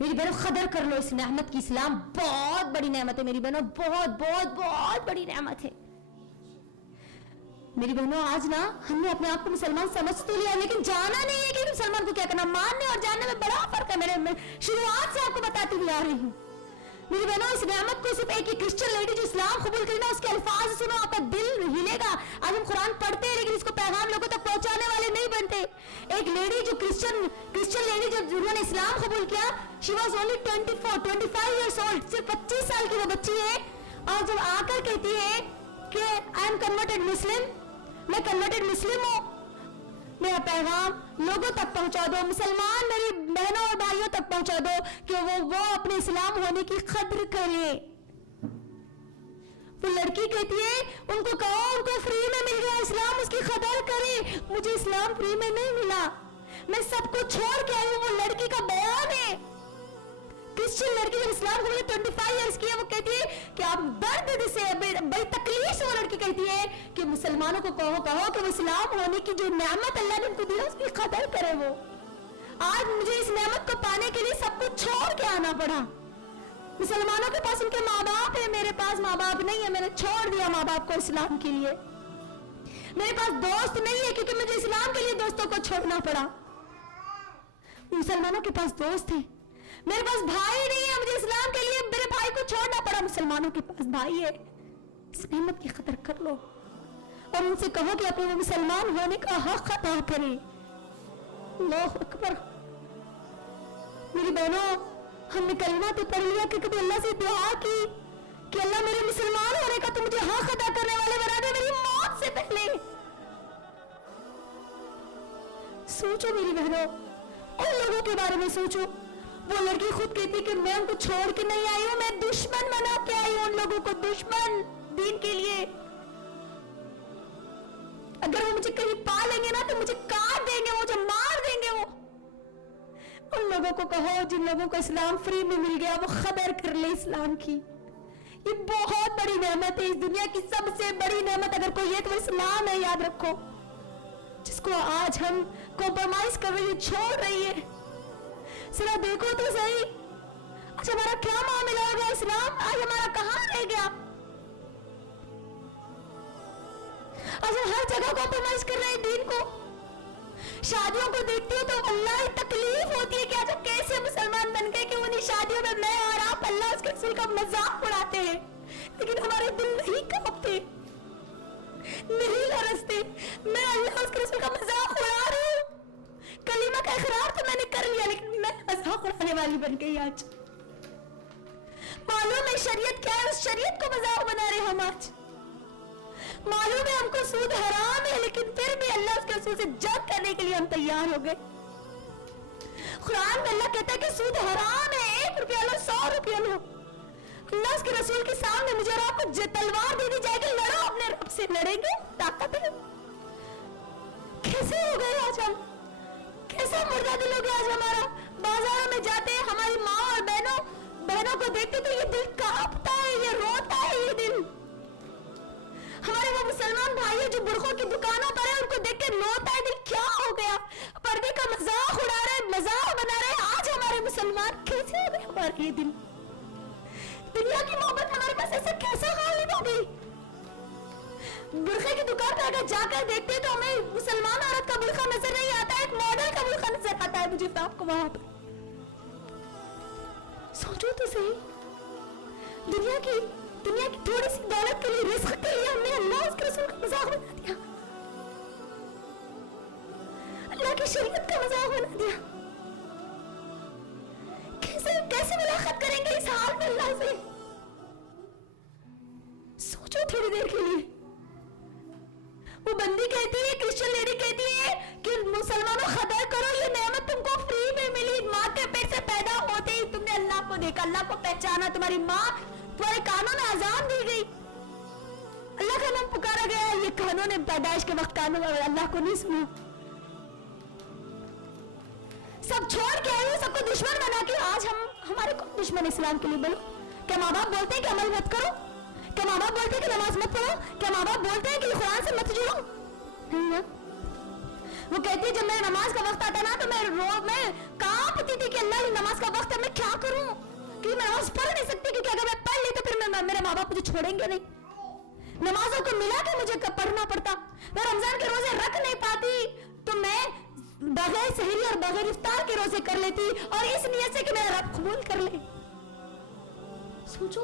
मेरी बहनों कदर कर लो इस नेमत की। इस्लाम बहुत बड़ी नेमत है मेरी बहनों, बहुत बहुत बहुत बड़ी नेमत है मेरी बहनों। आज ना हमने अपने आप को मुसलमान समझ तो लिया, लेकिन जाना नहीं है कि मुसलमान को क्या करना। मानने और जानने में बड़ा फर्क है। मैं शुरुआत से आपको बताती हुई आ रही हूँ मेरी बहनों। इस नेमत को सिर्फ एक ही क्रिश्चियन लेडी जो इस्लाम कबूल करी ना, उसके अल्फाज सुनो आपका दिल हिलेगा। आज हम कुरान पढ़ते हैं लेकिन इसको पैगाम लोगों तक पहुंचाने वाले नहीं बनते। एक लेडी जो क्रिश्चियन लेडी जब उन्होंने इस्लाम कबूल किया, she was only 25 years old, सिर्फ 25 साल की वो बच्ची है। और जब आकर कहती है कि आई एम कन्वर्टेड मुस्लिम, मैं कन्वर्टेड मुस्लिम हूं, मेरा पैगाम लोगों तक पहुंचा दो, मुसलमान मेरी बहनों और भाइयों तक पहुंचा दो कि वो अपने इस्लाम होने की कद्र करे। वो लड़की कहती है उनको कहो उनको फ्री में मिल गया इस्लाम, उसकी कदर करे। मुझे इस्लाम फ्री में नहीं मिला, मैं सब कुछ छोड़ के आई हूं। वो लड़की का बयान है। क्रिश्चियन लड़की जब इस्लाम को 25 इयर्स की है, वो कहती है कि आप दर्द से बड़ी तकलीफ से, वो लड़की कहती है कि मुसलमानों को कहो कि वो इस्लाम होने की जो नेमत अल्लाह ने उनको दी है उसकी कदर करे। वो आज मुझे इस नेमत को पाने के लिए सब कुछ छोड़ के आना पड़ा। मुसलमानों के पास उनके माँ बाप है, मेरे पास माँ बाप नहीं है, मैंने छोड़ दिया माँ बाप को इस्लाम के लिए। मेरे पास दोस्त नहीं है क्योंकि मुझे इस्लाम के लिए दोस्तों को छोड़ना पड़ा। मुसलमानों के पास दोस्त है, मेरे पास भाई नहीं है, मुझे इस्लाम के लिए मेरे भाई को छोड़ना पड़ा। मुसलमानों के पास भाई है। इस नेमत की कदर कर लो और उनसे कहो कि अपने वो मुसलमान होने का हक अदा करें। अल्लाहु अकबर। मेरी बहनों, हमने कलमा तो पढ़ लिया कि कभी अल्लाह से दुआ की कि अल्लाह मेरे मुसलमान होने का तो मुझे हक अदा करने वाले बना दे मेरी मौत से पहले। सोचो मेरी बहनों, उन लोगों के बारे में सोचो। वो लड़की खुद कहती कि मैं उनको छोड़ के नहीं आई हूं, मैं दुश्मन बना के आई हूं उन लोगों को, दुश्मन दीन के लिए। अगर वो मुझे कहीं पा लेंगे ना तो मुझे काट देंगे, मुझे मार देंगे। वो उन लोगों को कहो जिन लोगों को इस्लाम फ्री में मिल गया, वो कदर कर ले इस्लाम की। ये बहुत बड़ी नेमत है, इस दुनिया की सबसे बड़ी नेमत अगर कोई है तो वो इस्लाम है। याद रखो, जिसको आज हम कॉम्प्रोमाइज कर रही है, छोड़ रही है। सिर्फ देखो तो सही, अच्छा हमारा क्या मामला हो गया। इस्लाम आज हमारा कहां रह गया। आज हम हर जगह कॉम्प्रोमाइज कर रहे हैं दीन को। शादियों को देखती हो तो अल्लाह ही तकलीफ होती है कि आज हम कैसे मुसलमान बन गए कि उन्हीं शादियों में मैं और आप अल्लाह उसके रसूल का मजाक उड़ाते हैं, लेकिन हमारे दिल नहीं कांपते, नहीं लरसते। मैं अल्लाह उसके रसूल का मजाक उड़ा रही हूँ। कलीमा का इकरार तो मैंने कर लिया, लेकिन मैं मजाक उड़ाने वाली बन गई आज। मालूम है शरीयत क्या है, उस शरीयत को मजाक बना रहे हम आज। मालूम है हमको सूद हराम है, लेकिन फिर भी अल्लाह उसके रसूल से जंग करने के लिए हम तैयार हो गए। कुरान में अल्लाह कहता है कि सूद हराम है, 1 रुपया लो 100 रुपया लो। अल्लाह उसके रसूल के सामने मुझे और आपको तलवार दे दी जाएगी, लड़ो अपने रब से, लड़ेंगे, ताकत है। कैसे हो गए आज हम, कैसा मुर्दा दिल हो गया आज हमारा। बाजारों में जाते हैं, हमारी माँ और बहनों को देखते तो ये दिल कांपता है, ये रोता है ये दिल। हमारे वो मुसलमान भाई है जो बुरखों की दुकानों पर है, उनको देख के रोता है दिल। क्या हो गया, पर्दे का मजाक उड़ा रहे, मजाक बना रहे आज हमारे मुसलमान। कैसे हो गए हमारे ये दिल। दुनिया की मोहब्बत हमारे पास ऐसे कैसे गालिब हो गई। बुरखे की दुकान पर अगर जाकर देखते तो हमें मुसलमान औरत का बुरखा नजर नहीं आता, एक मॉडल का बुरखा नजर आता है मुझे आपको वहां पर। सोचो तो सही, दुनिया की थोड़ी सी दौलत के लिए, रिस्क के लिए हमने अल्लाह उसके रसूल का मजाक बना दिया, अल्लाह की शरीयत का मजाक बना दिया। कैसे मुलाकात करेंगे इस हाल में अल्लाह से। सोचो थोड़ी देर के लिए। वो बंदी कहती है, क्रिश्चियन लेडी कहती है कि मुसलमानों कदर करो, ये नेमत तुमको फ्री में मिली। माँ के पेट से पैदा होते ही तुमने अल्लाह को देखा, अल्लाह को पहचाना, तुम्हारी माँ तुम्हारे कानों में आजान दी गई, अल्लाह का नाम पुकारा गया। ये कानों ने पैदाइश के वक्त कानों में अल्लाह को नहीं सुना। सब छोड़ के आए, सबको दुश्मन बना के आज हमारे को दुश्मन इस्लाम के लिए। बोलो, क्या माँ बाप बोलते हैं कि अमल मत करो? क्या माँ बाप बोलते हैं कि नमाज मत पढ़ो? क्या माँ बाप बोलते हैं कि कुरान से मत जुड़ो? नहीं ना। वो कहती है जब मेरा नमाज का वक्त आता ना तो मैं कांपती थी कि अल्लाह, नमाज का वक्त है, मैं क्या क्योंकि मैं नमाज पढ़ नहीं सकती, क्योंकि अगर मैं पढ़ ली तो फिर मेरे माँ बाप मुझे छोड़ेंगे नहीं। नमाजों को मिला के मुझे पढ़ना पड़ता। मैं रमजान के रोजे रख नहीं पाती तो मैं बगैर सहरी और बगैर इफ्तार के रोजे कर लेती, और इस नियत से कि मेरा रब कबूल कर ले। सोचो,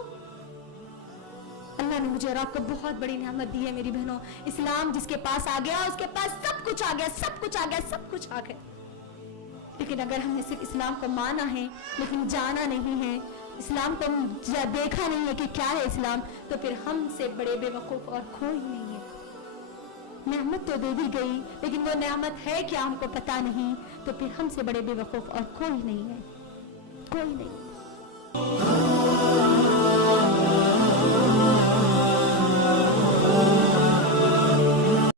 अल्लाह ने मुझे और आपको बहुत बड़ी नेमत दी है मेरी बहनों। इस्लाम जिसके पास आ गया, उसके पास सब कुछ आ गया, सब कुछ आ गया, सब कुछ आ गया। लेकिन अगर हमने सिर्फ इस्लाम को माना है लेकिन जाना नहीं है, इस्लाम को देखा नहीं है कि क्या है इस्लाम, तो फिर हमसे बड़े बेवकूफ और कोई नहीं है। नेमत तो दे दी गई, लेकिन वो नेमत है क्या हमको पता नहीं, तो फिर हमसे बड़े बेवकूफ और कोई नहीं है, कोई नहीं।